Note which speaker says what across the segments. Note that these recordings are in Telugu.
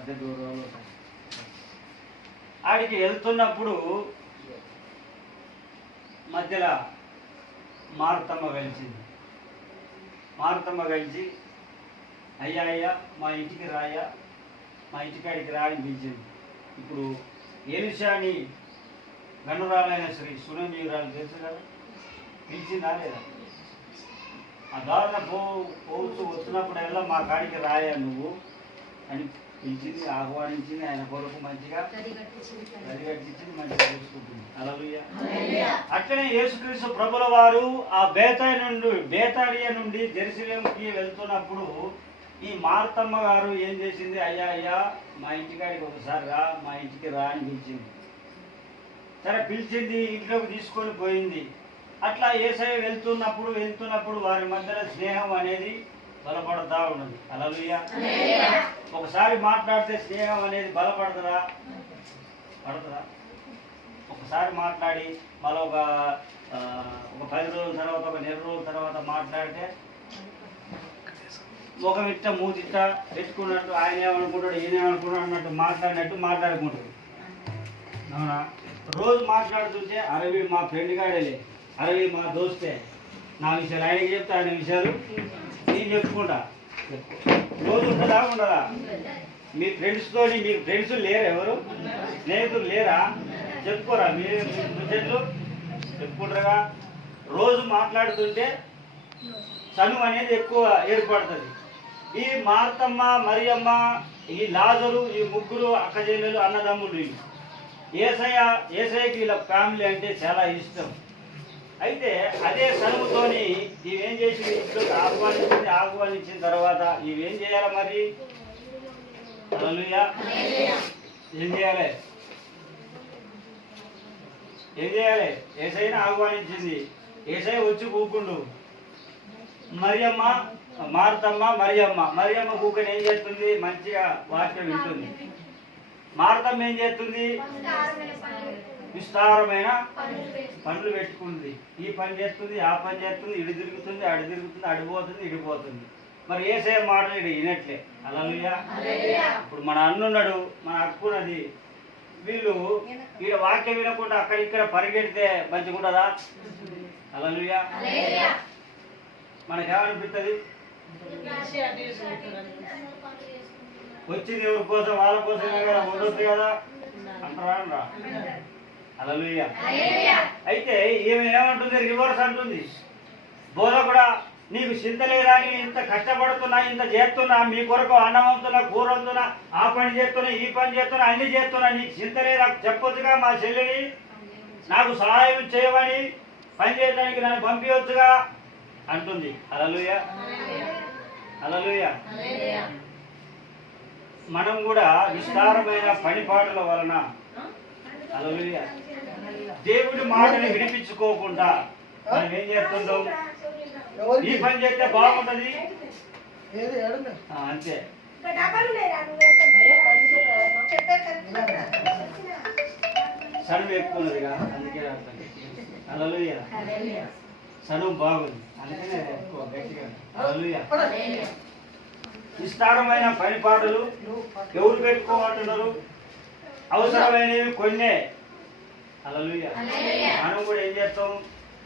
Speaker 1: మధ్య దూరంలో ఆడికి వెళ్తున్నప్పుడు మధ్యలో మారుతమ్మ కలిసింది. మారుతమ్మ కలిసి అయ్యా అయ్యా మా ఇంటికి రాయా మా ఇంటికాడికి రా అని పిలిచింది. ఇప్పుడు ఏలుషాని గనురాలైన శ్రీ సునంజీవురాలు తెలుసు కదా? పిలిచిందా లేదా? ఆ దారిన పో పోవచ్చు వచ్చినప్పుడల్లా మా కాడికి రాయా నువ్వు అని పిలిచింది ఆహ్వానించింది ఆయన కొరకు మంచిగా కట్టించింది మంచిగా చూసుకుంటుంది. అలలుయ్య అట్లనే యేసుక్రీస్తు ప్రభుల వారు ఆ బేతాయి నుండి బేతాడియ నుండి జెరూసలేంకి వెళ్తున్నప్పుడు ఈ మార్తమ్మ గారు ఏం చేసింది? అయ్యా అయ్యా మా ఇంటికాడికి ఒకసారి రా మా ఇంటికి రా అని పిలిచింది. సరే పిలిచింది ఇంట్లోకి తీసుకొని పోయింది. అట్లా ఏసఐ వెళ్తున్నప్పుడు వెళ్తున్నప్పుడు వారి మధ్యలో స్నేహం అనేది బలపడతా ఉన్నది. అలలుయ్య ఒకసారి మాట్లాడితే స్నేహం అనేది బలపడతదా? పడతదా? ఒకసారి మాట్లాడి మళ్ళీ ఒక ఒక పది రోజుల తర్వాత ఒక నెల రోజుల తర్వాత మాట్లాడితే ముఖం ఇట్ట మూతిట్ట పెట్టుకున్నట్టు ఆయన ఏమనుకుంటాడు ఈయన ఏమనుకుంటాడు అన్నట్టు మాట్లాడినట్టు మాట్లాడుకుంటాడు. అవునా? రోజు మాట్లాడుతుంటే అరవి మా ఫ్రెండ్ గాడేలే అరవి మా దోస్తే. నా విషయాలు. ఆయనకి చెప్తా ఆయన విషయాలు. నేను చెప్పుకుంటా. రోజు ఉంటుందా ఉండదా? మీ ఫ్రెండ్స్తో మీకు ఫ్రెండ్స్ లేరు ఎవరు? స్నేహితులు లేరా? చెప్పుకోరా మీరు ముచ్చట్లు? చెప్పుకుంటారుగా. రోజు మాట్లాడుతుంటే చనువు అనేది ఎక్కువ ఏర్పడుతుంది. ఈ మార్తమ్మ మరియమ్మ ఈ లాజరు ఈ ముగ్గురు అక్కజేలు అన్నదమ్ములు ఏసయ్య ఏసయ్యకి వీళ్ళ ఫ్యామిలీ అంటే చాలా ఇష్టం. అయితే అదే సనుముతోని ఇవేం చేసి ఇంట్లోకి ఆహ్వానించింది ఆహ్వానించిన తర్వాత ఇవేం చేయాలి మరి? ఏం చేయాలి? ఏం చేయాలి? ఏసైనా ఆహ్వానించింది. ఏసై వచ్చి కూకుండు. మరియమ్మ మారుతమ్మ మరియమ్మ. మరియమ్మ కూకొని ఏం చేస్తుంది? మంచిగా వాక్యం వింటుంది. మారుతమ్మ ఏం చేస్తుంది? విస్తారమైన పనులు పెట్టుకుంది. ఈ పని చేస్తుంది ఆ పని చేస్తుంది ఇడి తిరుగుతుంది అడి తిరుగుతుంది అడిపోతుంది ఇడిపోతుంది మరి ఏసే మాటలు ఇడు వినట్లే. అలలుయా. ఇప్పుడు మన అన్నున్నాడు మన అక్కున్నది. వీళ్ళు ఈడ వాక్యం వినకుండా అక్కడ ఇక్కడ పరిగెడితే మంచిగా ఉండదా అలలుయా. మనకేమనిపిస్తుంది వచ్చింది ఎవరి కోసం వాళ్ళ కదా? ఉండొద్దు కదా అంటారా. అయితే ఈమె ఏమంటుంది రివర్స్ అంటుంది. బోధ కూడా నీకు చింత లేదా? ఇంత కష్టపడుతున్నా ఇంత చేస్తున్నా మీ కొరకు అన్నం వంతున్నా కూర వంతున్నా ఆ పని చేస్తున్నా ఈ పని చేస్తున్నా అన్ని చేస్తున్నా నీకు చింత లేదా? చెప్పొచ్చుగా మా చెల్లిని? నాకు సహాయం చేయమని పని చేయడానికి నన్ను పంపించవచ్చుగా అంటుంది. అలలుయ అలలుయ మనం కూడా విస్తారమైన పనిపాటుల వలన అలలుయ దేవుడి మాటని వినిపించుకోకుండా మనం ఏం చేస్తుంటాం? ఈ పని చేస్తే బాగుంటది.
Speaker 2: ఏది? ఏడుంది?
Speaker 1: ఆ, అంతే. సనువు ఎక్కువ ఉన్నదిగా అందుకే అలలుయ సనువు బాగుంది. అందుకనే ఎక్కువ గట్టిగా అలలుయ విస్తారమైన పనిపాటలు ఎవరు పెట్టుకోమంటున్నారు? అవసరమైనవి కొన్నే. మనం కూడా ఏం చేస్తాం?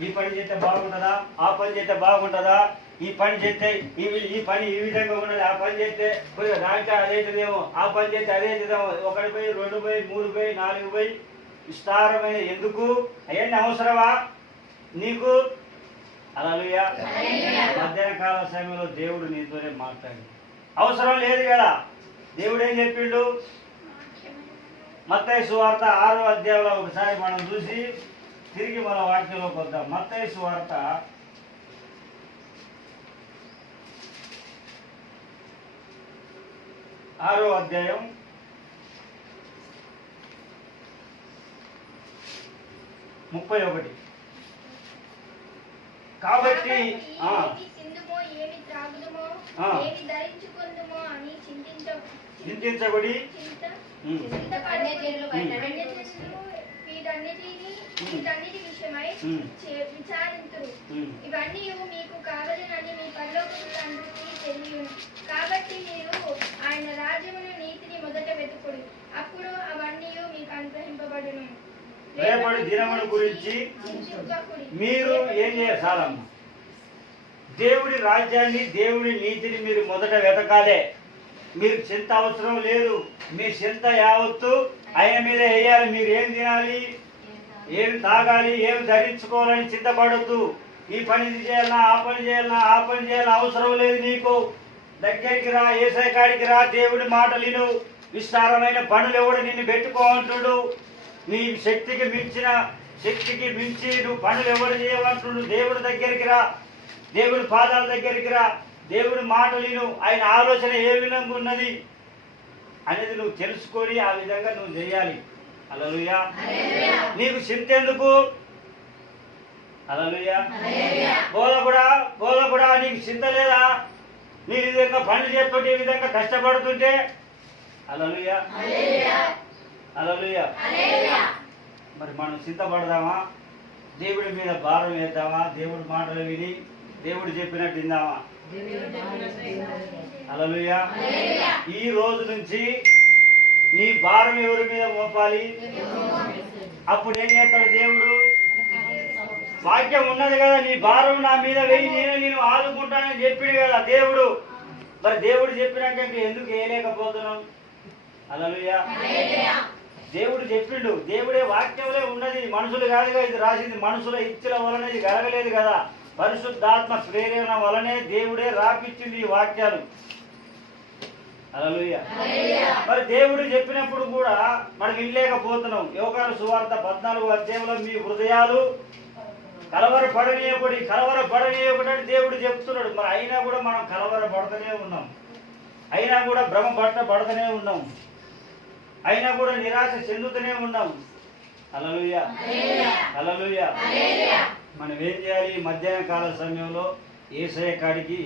Speaker 1: ఈ పని చేస్తే బాగుంటుందా? ఆ పని చేస్తే బాగుంటుందా? ఈ పని చేస్తే ఈ ఈ పని ఈ విధంగా ఉన్నది ఆ పని చేస్తే కొద్దిగా దాంట్లో అదైతుందేమో ఆ పని చేస్తే అదైతుందేమో ఒకటి పోయి రెండు పోయి మూడు పోయి నాలుగు పోయి విస్తారమైన ఎందుకు? అవన్నీ అవసరమా? నీకు? అలలుయ మధ్యాహ్న కాల సమయంలో దేవుడు నీతోనే మాట్లాడి అవసరం లేదు కదా. దేవుడు ఏం చెప్పిండు? మత్తయి సువార్త ఆరో అధ్యాయంలో ఒకసారి మనం చూసి తిరిగి మన వాక్యంలోకి వద్దాం. మత్తయి సువార్త ఆరో అధ్యాయం. ముప్పై ఒకటి. కాబట్టి చింతించబడి
Speaker 3: Hmm. Hmm.
Speaker 1: Hmm.
Speaker 3: ఇవన్నీ మీకు కాబట్టి మీరు ఆయన నీతిని మొదట అప్పుడు అవన్నీ మీకు
Speaker 1: రేపటి దినమును గురించి మీరు ఏం చేస్తారమ్మా దేవుడి రాజ్యాన్ని దేవుడి నీతిని మీరు మొదట వెతకాలే. మీరు చింత అవసరం లేదు. మీ చింత యావత్తు ఆయన మీద వేయాలి. మీరు ఏం తినాలి? ఏం తాగాలి? ఏం ధరించుకోవాలని చింతపడద్దు. ఈ పని చేయాలన్నా ఆ పని చేయాలన్నా ఆ పని చేయాలన్నా అవసరం లేదు నీకు. దగ్గరికి రా ఏసైకాడికి రా దేవుడి మాటలు విను. విస్తారమైన పనులు ఎవడు నిన్ను పెట్టుకోమంటుడు? నీ శక్తికి మించిన శక్తికి మించి నువ్వు పనులు ఎవడు చేయమంటుడు? దేవుడి దగ్గరికి రా. దేవుడి పాదాల దగ్గరికి రా. దేవుడి మాటలు విను ఆయన ఆలోచన ఏ విధంగా ఉన్నది అనేది నువ్వు తెలుసుకొని ఆ విధంగా నువ్వు చేయాలి. అలలుయా నీకు చింత ఎందుకు? అలలుయా బోధకుడా బోధకుడా నీకు చింత లేదా? నీ విధంగా పనులు చేస్తుంటే ఈ విధంగా కష్టపడుతుంటే? అలలుయా అలలుయా మరి మనం చింతపడదామా దేవుడి మీద భారం వేద్దామా? దేవుడి మాటలు విని దేవుడు చెప్పినట్టు విందామా? అలలుయా ఈ రోజు నుంచి నీ భారం ఎవరి మీద మోపాలి? అప్పుడు ఏం చేస్తాడు దేవుడు? వాక్యం ఉన్నది కదా నీ భారం నా మీద వెయ్యి నేను నేను ఆదుకుంటానని చెప్పిండు కదా దేవుడు. మరి దేవుడు చెప్పినాక ఇంక ఎందుకు వేయలేకపోతున్నాం అలలుయా దేవుడు చెప్పిండు దేవుడే వాక్యంలో ఉన్నది మనుషులు కాదుగా ఇది రాసింది మనుషుల ఇచ్చల వలన ఇది కలగలేదు కదా. పరిశుద్ధాత్మ ప్రేరణ వలనే దేవుడే రాపిచ్చింది ఈ వాక్యాలు. అలలుయ మరి దేవుడు చెప్పినప్పుడు కూడా మనం వినలేకపోతున్నాం. యోగాల సువార్త పద్నాలుగు అధ్యాయంలో మీ హృదయాలు కలవర పడనీయకుడి కలవర పడనీయకుడు అని దేవుడు చెప్తున్నాడు. మరి అయినా కూడా మనం కలవర పడుతూనే ఉన్నాం. అయినా కూడా భ్రమ పట్ట పడుతూనే ఉన్నాం. అయినా కూడా నిరాశ చెందుతూనే ఉన్నాం. అలలుయ అలలుయ మనం ఏం చేయాలి? మధ్యాహ్న కాల సమయంలో ఏసయ కాడికి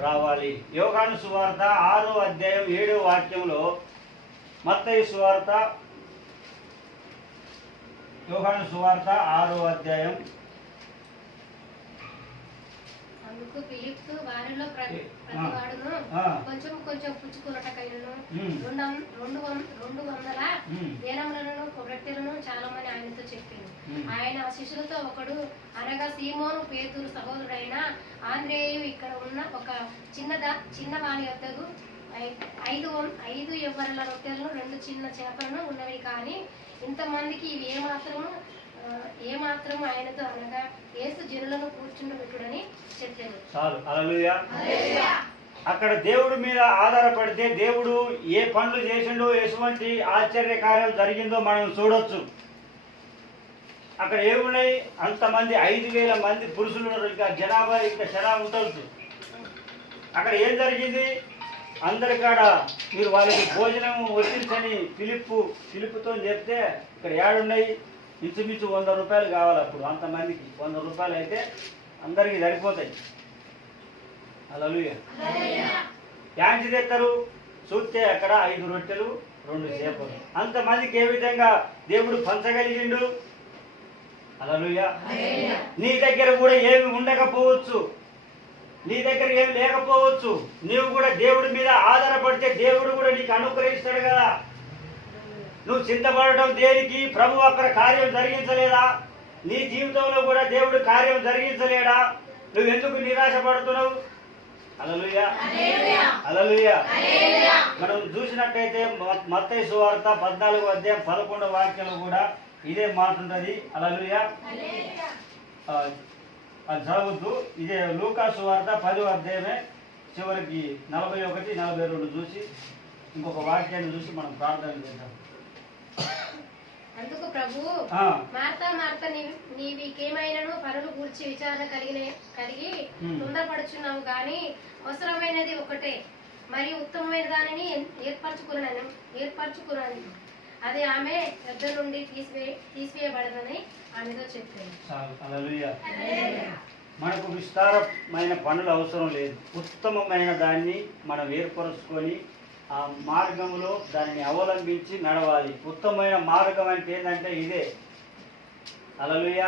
Speaker 1: రావాలి. యోగాను సువార్త ఆరో అధ్యాయం ఏడో వాక్యంలో మత్తయ్య సువార్త యోగాను సువార్త ఆరో అధ్యాయం
Speaker 4: అందుకు ఫిలిప్స్ వారిలో ప్ర-
Speaker 1: ఆ.
Speaker 4: ప్రతివాడును
Speaker 1: ఆ.
Speaker 4: కొంచెం కొంచెం పుచ్చుకున్నటకైనను. రెండు రెండు రెండు వందల. దేనములను రొట్టెలను చాలా మంది ఆయనతో చెప్పారు
Speaker 1: ఉమ్.
Speaker 4: ఆయన శిష్యులతో ఒకడు అనగా సీమోను పేతురు సహోదరుడైన ఆంద్రేయు ఇక్కడ ఉన్న ఒక చిన్న దా- చిన్న వాని వద్దకు ఐదు ఐదు ఎవ్వరల రొట్టెలను రెండు చిన్న చేపలను ఉన్నవి కానీ ఇంతమందికి ఇవి ఏమాత్రము ఆ, ఏమాత్రము ఆయనతో అనగా ఏసు జనులను కూర్చుండబెట్టుడని చెప్పారు.
Speaker 1: చాలు. అలలుయ అక్కడ దేవుడి మీద ఆధారపడితే దేవుడు ఏ పనులు చేసిండో ఎటువంటి ఆశ్చర్య కార్యం జరిగిందో మనం చూడొచ్చు. అక్కడ ఏమున్నాయి? అంతమంది ఐదు వేల మంది పురుషులు ఉన్నారు. ఇంకా జనాభా ఇంకా శరా ఉండొచ్చు అక్కడ ఏం జరిగింది? అందరికాడ మీరు వాళ్ళకి భోజనం వడ్డించని పిలుపు పిలుపుతో చెప్తే ఇక్కడ ఏడున్నాయి? ఇంచుమించు వంద రూపాయలు కావాలి అప్పుడు అంతమందికి వంద రూపాయలు అయితే అందరికీ సరిపోతాయి. అలలుయ యాంచి తెస్తారు చూస్తే అక్కడ ఐదు రొట్టెలు రెండు చేపలు. అంతమందికి ఏ విధంగా దేవుడు పంచగలిగిండు? అలలుయ నీ దగ్గర కూడా ఏమి ఉండకపోవచ్చు. నీ దగ్గర ఏమి లేకపోవచ్చు. నీవు కూడా దేవుడి మీద ఆధారపడితే దేవుడు కూడా నీకు అనుగ్రహిస్తాడు కదా. నువ్వు చింతపడటం దేనికి? ప్రభు అక్కడ కార్యం జరిగించలేదా? నీ జీవితంలో కూడా దేవుడు కార్యం జరిగించలేడా? నువ్వు ఎందుకు నిరాశ పడుతున్నావు మనం చూసినట్టయితే మ- మత్తయి సువార్త పద్నాలుగు అధ్యాయం పదకొండు వాక్యంలో కూడా ఇదే మాట ఉంటుంది. అలలుయ చదవద్దు. ఇదే లూకా సువార్త పదో అధ్యాయమే. చివరికి నలభై ఒకటి నలభై రెండు చూసి ఇంకొక వాక్యాన్ని చూసి మనం ప్రార్థన చేద్దాం.
Speaker 4: అందుకు ప్రభు
Speaker 1: ఆ,
Speaker 4: మార్తా మార్తా నీవి నీవికేమైనను పనులు గూర్చి విచారణ కలిగిన కలిగి. తొందరపడుచున్నావు కానీ అవసరమైనది ఒకటే. మరి ఉత్తమమైన దానిని ఏర్పరచుకున్నాను ఏర్పరచుకున్నాను అది ఆమె పెద్ద నుండి తీసివే తీసివేయబడదని ఆమెతో చెప్పాను.
Speaker 1: మనకు విస్తారమైన పనులు అవసరం లేదు. ఉత్తమమైన దాన్ని మనం ఏర్పరచుకొని ఆ మార్గంలో దాన్ని అవలంబించి నడవాలి. ఉత్తమమైన మార్గం అంటే ఏంటంటే ఇదే. అలలుయ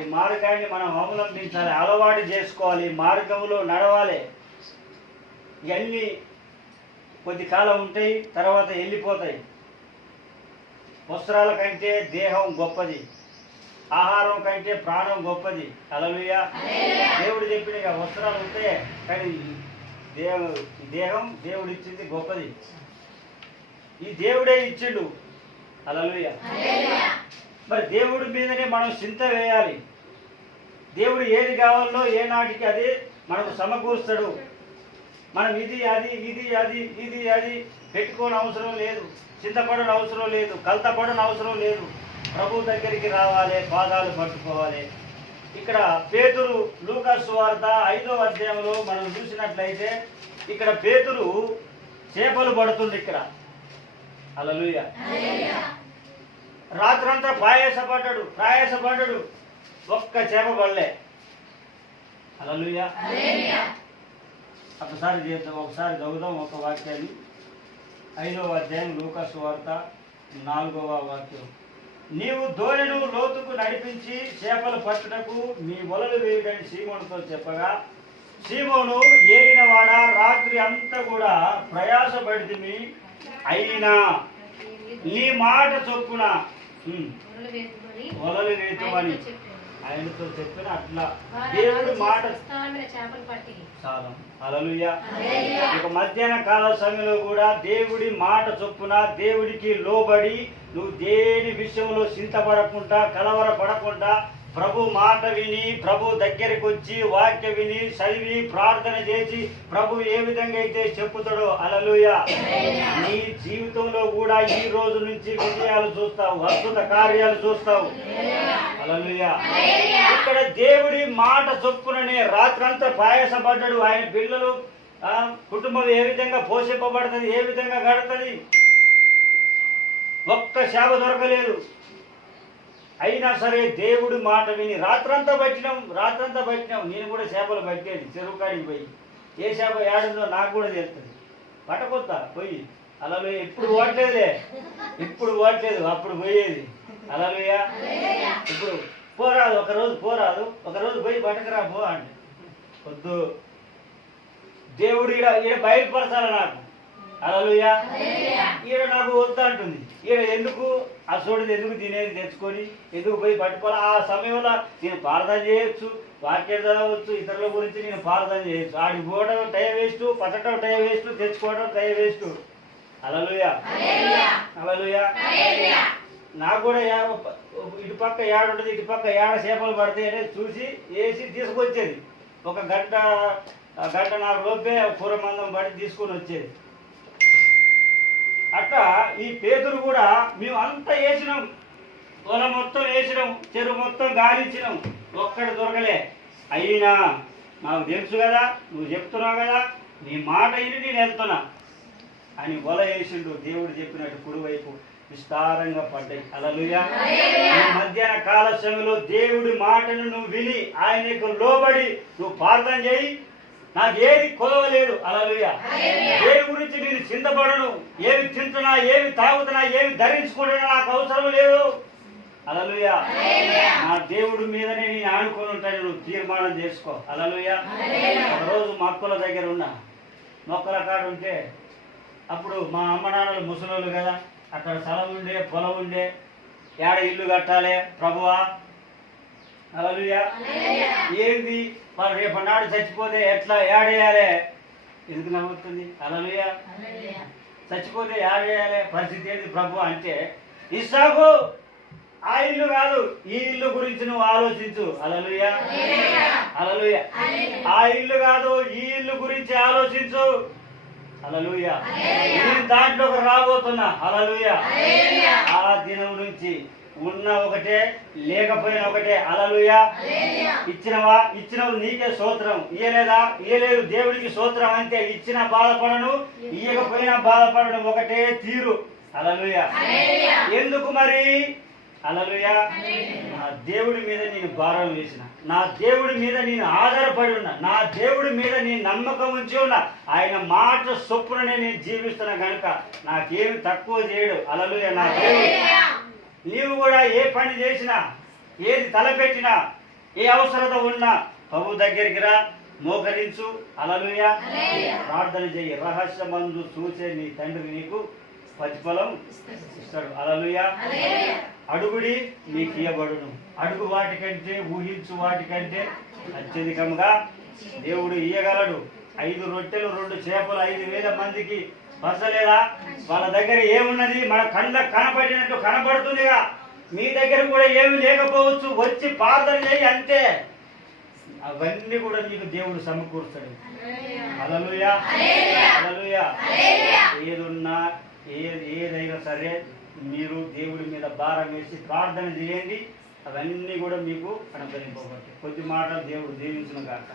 Speaker 1: ఈ మార్గాన్ని మనం అవలంబించాలి అలవాటు చేసుకోవాలి మార్గంలో నడవాలి. ఇవన్నీ కొద్ది కాలం ఉంటాయి తర్వాత వెళ్ళిపోతాయి. వస్త్రాల కంటే దేహం గొప్పది. ఆహారం కంటే ప్రాణం గొప్పది. అలలుయ దేవుడు చెప్పిన వస్త్రాలు ఉంటే కానీ దేవ ఈ దేహం దేవుడు ఇచ్చింది గొప్పది. ఈ దేవుడే ఇచ్చిండు. అలలుయ మరి దేవుడి మీదనే మనం చింత వేయాలి. దేవుడు ఏది కావాలో ఏ నాటికి అది మనకు సమకూరుస్తాడు. మనం ఇది అది ఇది అది ఇది అది పెట్టుకోని అవసరం లేదు. చింతపడని అవసరం లేదు. కలతపడని అవసరం లేదు. ప్రభు దగ్గరికి రావాలి పాదాలు పట్టుకోవాలి. ఇక్కడ పేతురు లూకాస్ వార్త ఐదో అధ్యాయంలో మనం చూసినట్లయితే ఇక్కడ పేతురు చేపలు పడుతుంది ఇక్కడ. అలలుయ రాత్రంతా ప్రయాసపడ్డాడు ప్రయాసపడ్డాడు ఒక్క చేప పడలే. అలలుయ ఒకసారి చేద్దాం ఒకసారి చదువుదాం ఒక వాక్యాన్ని. ఐదవ అధ్యాయం లూకాసు వార్త నాలుగవ వాక్యం. నీవు దోణిను లోతుకు నడిపించి చేపలు పట్టుటకు మీ వలలు వేయడని సీమోనుతో చెప్పగా సీమోను ఏలినవాడ? రాత్రి అంతా కూడా ప్రయాసపడితిమి. అయినా నీ మాట చొప్పున
Speaker 4: వలలు
Speaker 1: వేతుమని
Speaker 4: ఆయనతో
Speaker 1: చెప్పిన అట్లా. దేవుడి మాట చాలం హల్లెలూయా. ఇక మధ్యాహ్న కాల సమయంలో కూడా దేవుడి మాట చొప్పున దేవుడికి లోబడి నువ్వు దేని విషయంలో చింతపడకుండా కలవర పడకుండా ప్రభు మాట విని ప్రభు దగ్గరికి వచ్చి వాక్య విని చదివి ప్రార్థన చేసి ప్రభు ఏ విధంగా అయితే చెప్పుతాడో అలలుయ. నీ జీవితంలో కూడా ఈ రోజు నుంచి విజయాలు చూస్తావు అద్భుత కార్యాలు చూస్తావు. అలలుయ. ఇక్కడ దేవుడి మాట చొప్పుననే రాత్రంతా ప్రయాసపడ్డాడు ఆయన పిల్లలు కుటుంబం ఏ విధంగా పోషింపబడుతుంది ఏ విధంగా గడుతుంది? ఒక్క సేవ దొరకలేదు. అయినా సరే దేవుడి మాట విని రాత్రంతా పట్టినాం రాత్రంతా పట్టినాం నేను కూడా చేపలు పట్టేది చెరువు కాడికి పోయి. ఏ చేప ఏడుందో నాకు కూడా తెలుస్తుంది. పట్టకొత్త పోయి. అలా ఇప్పుడు ఓట్లేదులే ఇప్పుడు ఓట్లేదు అప్పుడు పోయేది. అలలుయా ఇప్పుడు పోరాదు ఒక రోజు పోరాదు. ఒక రోజు పోయి పట్టకరా పో అంటే వద్దు. దేవుడు ఈడ ఈడ బయలుపరచాలి నాకు. అలలుయా ఈడ నాకు వద్దు అంటుంది. ఈడ ఎందుకు? ఆ సోడిది ఎందుకు తినేది తెచ్చుకొని ఎందుకు పోయి పట్టుకోవాలి? ఆ సమయంలో నేను ప్రార్థన చేయొచ్చు వాక్యం చదవచ్చు ఇతరుల గురించి నేను ప్రార్థన చేయొచ్చు. ఆడికి పోవడం టైం వేస్ట్ పట్టడం టైం వేస్ట్ తెచ్చుకోవడం టైం వేస్ట్. అలలుయా. అలలుయా. నాకు కూడా ఇటు పక్క ఏడు ఉంటుంది ఇటు పక్క ఏడ చేపలు పడతాయి అనేది చూసి వేసి తీసుకొచ్చేది. ఒక గంట గంట నాలుగు లోపే కూర మందం పడి తీసుకొని వచ్చేది. అట్లా ఈ పేదలు కూడా మేము అంతా వేసినాం. పొలం మొత్తం వేసినాం చెరువు మొత్తం గాలించినాం ఒక్కటి దొరకలే. అయినా నాకు తెలుసు కదా నువ్వు చెప్తున్నావు కదా నీ మాట అయిన నేను వెళ్తున్నా. అని వల వేసిండు దేవుడు చెప్పినట్టు కుడివైపు విస్తారంగా పడ్డాయి. అలలుయా మధ్యాహ్న కాల సమయంలో దేవుడి మాటను నువ్వు విని ఆయనకు లోబడి నువ్వు ప్రార్థన చేయి నాకు ఏది కొలవలేదు అలలుయ దేని గురించి నేను చింతపడను? ఏమి తింటున్నా ఏమి తాగుతున్నా ఏమి ధరించుకుంటున్నా నాకు అవసరం లేదు. అలలుయ నా దేవుడి మీదనే నేను ఆనుకొని ఉంటాను. నువ్వు తీర్మానం చేసుకో. అలలుయ రోజు మొక్కల దగ్గర ఉన్నా. మొక్కల కాడ ఉంటే అప్పుడు మా అమ్మ నాన్నలు ముసలోళ్ళు కదా అక్కడ స్థలం ఉండే పొలం ఉండే ఏడ ఇల్లు కట్టాలి ప్రభువా. అలలుయా ఏంది? మరి రేపు నాడు చచ్చిపోతే ఎట్లా? ఏడేయాలి? ఎందుకు నమ్ముతుంది అలలుయా చచ్చిపోతే ఏడేయాలి? పరిస్థితి ఏంది ప్రభు అంటే ఇస్సాకు ఆ ఇల్లు కాదు ఈ ఇల్లు గురించి నువ్వు ఆలోచించు. అలలుయా అలలుయ ఆ ఇల్లు కాదు ఈ ఇల్లు గురించి ఆలోచించు. అలలుయ నేను దాంట్లోకి రాబోతున్నా. అలలుయ ఆ దినం నుంచి ఉన్న ఒకటే లేకపోయినా ఒకటే. అలలుయ ఇచ్చినవా? ఇచ్చినవు నీకే సూత్రం ఇయ్యలేదా? ఇయ్యలేదు. దేవుడికి సూత్రం అంతే ఇచ్చిన బాధపడను ఇయ్యకపోయినా బాధపడను. ఒకటే తీరు. అలలుయ ఎందుకు మరి? అలలుయ నా దేవుడి మీద నేను భారం వేసిన. నా దేవుడి మీద నేను ఆధారపడి ఉన్నా. నా దేవుడి మీద నేను నమ్మకం ఉంచి ఉన్నా. ఆయన మాట చొప్పుననే నేను జీవిస్తున్నా కనుక నాకేమి తక్కువ చేయడు. అలలుయ నా దేవుడు. నీవు కూడా ఏ పని చేసినా ఏది తలపెట్టినా ఏ అవసరత ఉన్నా ప్రభు దగ్గరికి రా మోకరించు. అలలుయ ప్రార్థన చేయి. రహస్య మందు చూసే నీ తండ్రి నీకు ప్రతిఫలం ఇస్తాడు. అలలుయా అడుగుడి మీకు ఇయ్యబడును. అడుగు వాటికంటే ఊహించు వాటికంటే అత్యధికంగా దేవుడు ఇయ్యగలడు. ఐదు రొట్టెలు రెండు చేపలు ఐదు వేల మందికి పంచలేదా వాళ్ళ దగ్గర ఏమున్నది? మన కళ్ళ కనపడినట్టు కనపడుతుందిగా. మీ దగ్గర కూడా ఏమి లేకపోవచ్చు. వచ్చి ప్రార్థన చేయి అంతే. అవన్నీ కూడా నీకు దేవుడు సమకూరుస్తాడు. అలలుయా అలలుయా ఏదున్నా ఏ ఏదైనా సరే మీరు దేవుడి మీద భారం వేసి ప్రార్థన చేయండి. అవన్నీ కూడా మీకు అనుగ్రహింపబడతాయి. కొద్ది మాటలు దేవుడు దీవించిన కాక